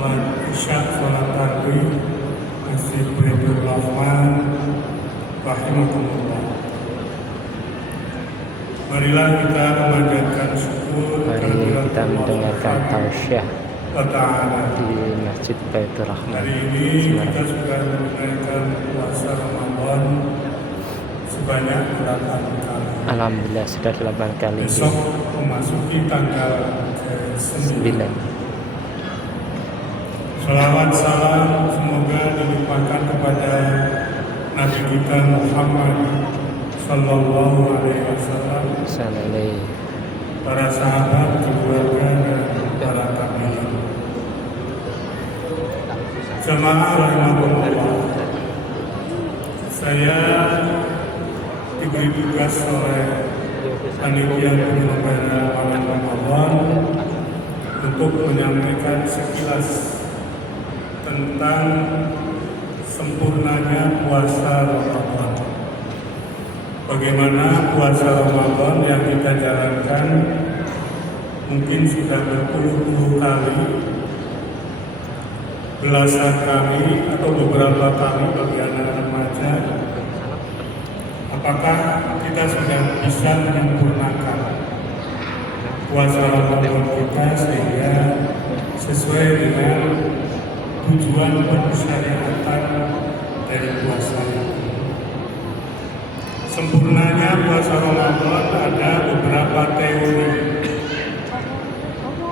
sholat isya, sholat tarawih Masjid Baitur Rahman rahimakumullah. Marilah kita memanjatkan syukur. Mari kita mendengarkan tausiah di Masjid Baitur Rahman. Hari ini kita sudah menunaikan puasa Ramadan sebanyak 8 kali. Alhamdulillah sudah 8 kali. Besok memasuki tanggal ke-9. Salawat salam semoga dilimpahkan kepada Nabi kita Muhammad Sallallahu Alaihi Wasallam, para sahabat, keluarga dan para tabi'in. Jamaah rahimahullah, saya diberi tugas oleh panitia penyelenggara malam Ramadan untuk menyampaikan sekilas tentang sempurnanya puasa Ramadan. Bagaimana puasa Ramadan yang kita jalankan mungkin sudah berpuluh-puluh kali, belasan kali atau beberapa kali bagi anak remaja. Apakah kita sudah bisa menyempurnakan puasa Ramadan kita sehingga sesuai dengan tujuan pensyariatan dari puasa itu? Sempurnanya puasa Ramadan ada beberapa teori.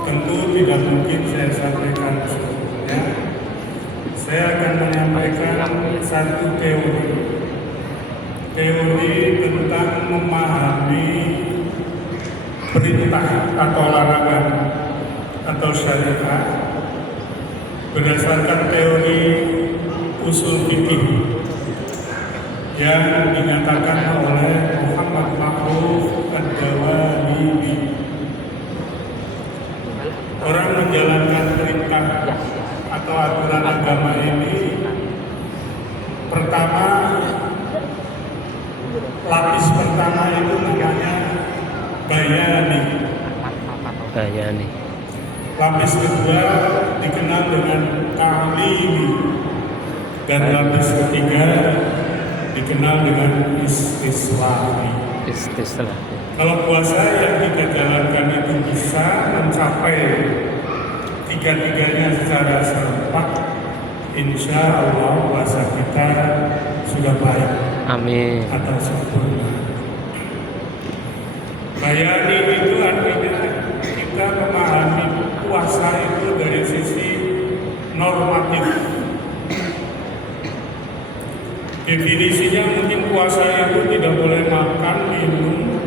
Tentu tidak mungkin saya sampaikan semuanya. Saya akan menyampaikan satu teori. Teori tentang memahami perintah atau larangan atau syariat berdasarkan teori usul fikih yang dinyatakan oleh Muhammad Ma'ruf Ad-Dawalibi. Orang menjalankan perintah atau aturan agama ini, pertama, lapis pertama itu namanya bayani. Lapis kedua dikenal dengan ta'limi, dan lapis ketiga dikenal dengan istislahi. Kalau puasa yang kita jalankan itu bisa mencapai tiga-tiganya secara serempak, insya Allah puasa kita sudah baik. Amin. Atau sempurna. Bayani itu artinya kita memahami puasa itu dari sisi normatif. Definisinya mungkin puasa itu tidak boleh makan, minum,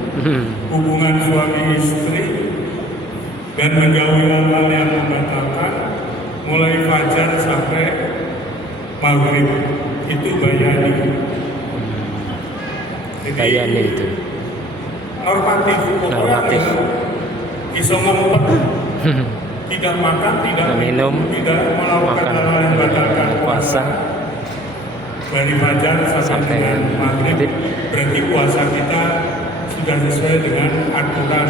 hubungan suami istri, dan menjauhi hal yang membatalkan mulai fajar sampai maghrib. Itu bayani. Jadi, bayani itu normatif. Iso ngempet, tidak makan, tidak minum, tidak melakukan hal yang membatalkan puasa. Dari fajar sampai dengan maghrib, berarti puasa kita sudah sesuai dengan aturan.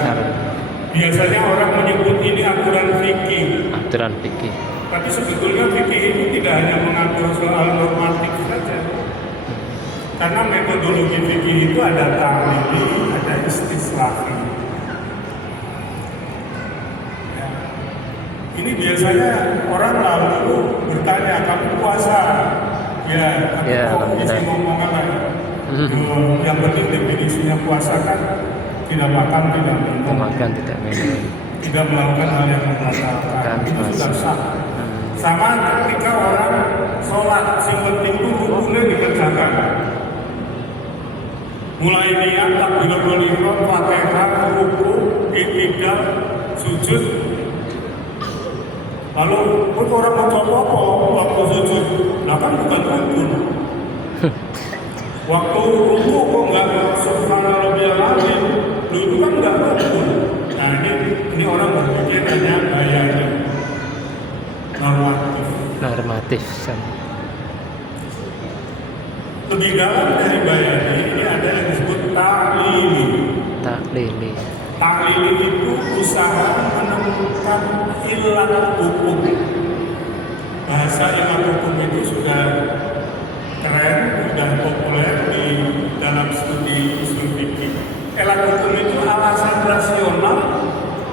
Biasanya orang menyebut ini aturan fikih. Tapi sebetulnya fikih itu tidak hanya mengatur soal normatif saja. Karena metodologi fikih itu ada ta'lili, ada istislahi. Ya. Ini biasanya orang lalu bertanya, kamu puasa? Ya, tapi kok ngomong apa? Yang penting definisinya puasa kan tidak makan, tidak minum, tidak melakukan hal yang membatalkan. Itu sudah sah. Sama ketika orang sholat, yang penting itu rukunnya dikerjakan. Mulai niat, takbiratul ihram, Fatihah, ruku, i'tidal, sujud. Lalu orang mau apa waktu sujud? Nah kan bukan rukun. Waktu ruku kok nggak subhanallahil azim, itu kan nggak rukun. Nah ini orang berpikir hanya bayani normatif. Lebih dalam dari bayani ini ada yang disebut ta'lili. Ta'lili itu usaha menemukan ilah hukum. bahasa ilmu hukum itu sudah keren, sudah populer di dalam studi usul fikih. Elat hukum itu alasan rasional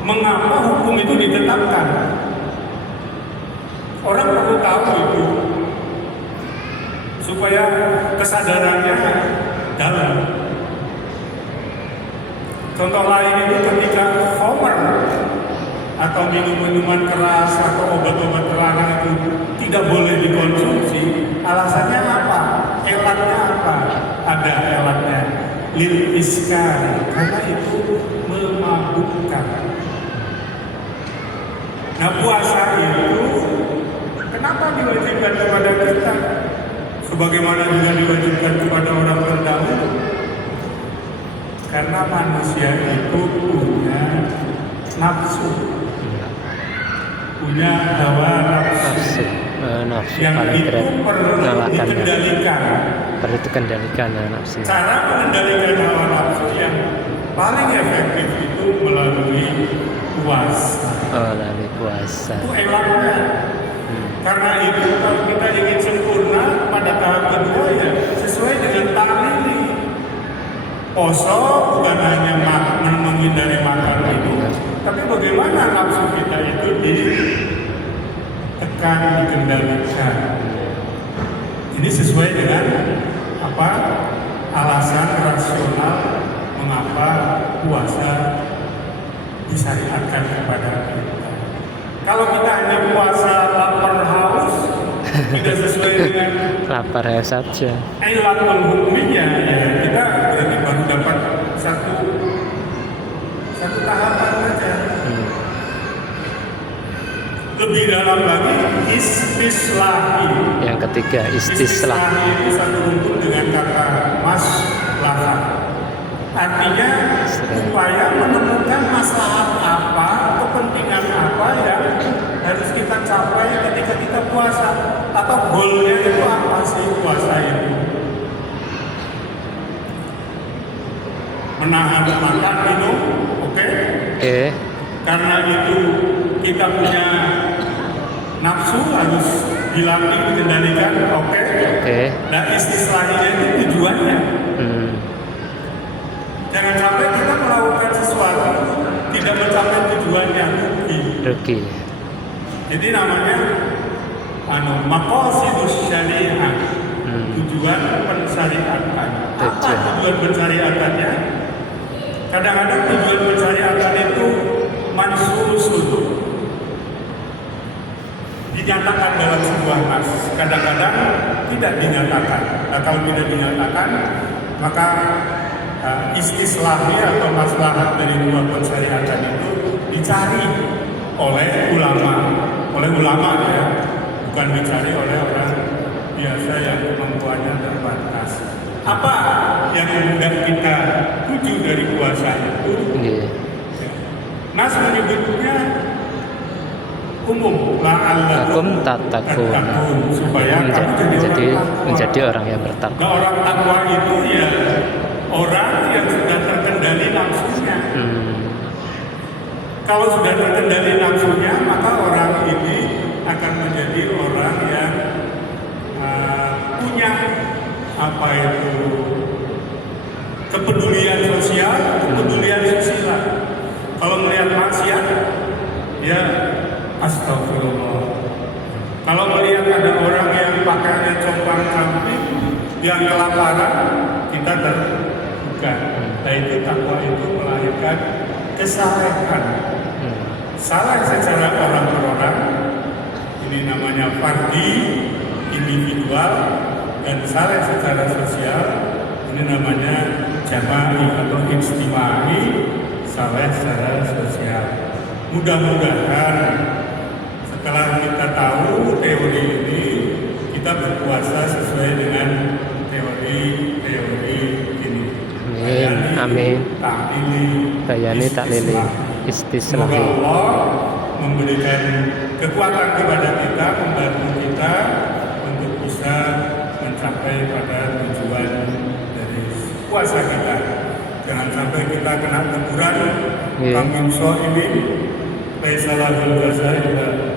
mengapa hukum itu ditetapkan. Orang perlu tahu itu supaya kesadarannya dalam. Contoh lain itu ketika khamr atau minuman keras atau obat-obat terlarang itu tidak boleh dikonsumsi, alasannya apa? Elatnya apa? Ada elatnya, lil iskar, karena itu memabukkan. Nah, puasa itu kenapa diwajibkan kepada kita? Sebagaimana juga diwajibkan kepada orang terdahulu. Karena manusia itu punya nafsu, punya hawa nafsu, yang itu perlu dikendalikan. Perlu dikendalikan nafsu. Cara mengendalikan hawa nafsu yang paling efektif itu melalui puasa. Melalui puasa. Itu elatnya. Karena itu kalau kita ingin sempurna pada tahap kedua ya sesuai dengan ta'lili. Poso bukan hanya menghindari makan minum, tapi bagaimana nafsu kita itu ditekan, dikendalikan. Ini sesuai dengan apa? Alasan rasional mengapa puasa disyariatkan kepada kita. Kalau kita hanya puasa lapar haus, tidak sesuai dengan lapar saja. Ilatul hukumnya, ya kita berarti baru dapat satu tahapan saja. Lebih dalam lagi istislahi. Yang ketiga istislah. Istislahi itu satu rukun dengan kata maslahat. Artinya upaya menemukan maslahat apa, kepentingan apa yang harus kita capai ketika kita puasa, atau goalnya itu apa sih puasa itu? Menahan makan minum, oke? Karena itu kita punya nafsu harus dilatih, dikendalikan, oke? Nah, istislahnya itu tujuannya. Jangan sampai kita melakukan sesuatu tidak mencapai tujuannya, rugi. Jadi namanya maqasidus syariah, tujuan pensyariatan. Apa tujuan pensyariatannya? Kadang-kadang tujuan pensyariatan itu mansusun, dinyatakan dalam sebuah nas. Kadang-kadang tidak dinyatakan. Nah, kalau tidak dinyatakan, maka istislahi atau maslahat dari dua pensyariatan itu dicari oleh ulama ya, bukan dicari oleh orang biasa yang kemampuannya terbatas. Apa yang hendak kita tuju dari puasa itu? Nas menyebutnya umum, la'allakum tattaqun, supaya menjadi orang yang bertakwa. Nah, orang takwa itu ya orang yang sudah terkendali nafsunya. Kalau sudah terkendali nafsunya, maka orang ini akan menjadi orang yang punya apa itu kepedulian sosial, kepedulian sosial. Kalau melihat maksiat, ya astagfirullah. Kalau melihat ada orang yang pakaiannya compang-camping, yang kelaparan, kita terbuka. Nah, itu takwa itu melahirkan kesalahan. Salah secara orang per orang, ini namanya fardi, individual, dan salah secara sosial, ini namanya jama'i atau ijtimai, salah secara sosial. Mudah-mudahan setelah kita tahu teori ini, kita berpuasa sesuai dengan teori ini. Amin. Bayani taklili istislahi. Semoga Allah memberikan kekuatan kepada kita, membantu kita untuk bisa mencapai pada tujuan dari puasa kita. Jangan sampai kita kena teguran kami ini laisa lahul jaza illa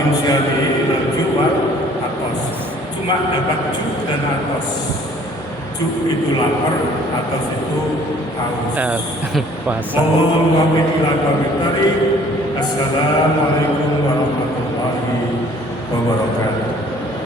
min syarri wal atos. Cuma dapat ju dan atos. Ju itu lapar, atos itu haus. Puasa. Mohon pamit ila kami tadi.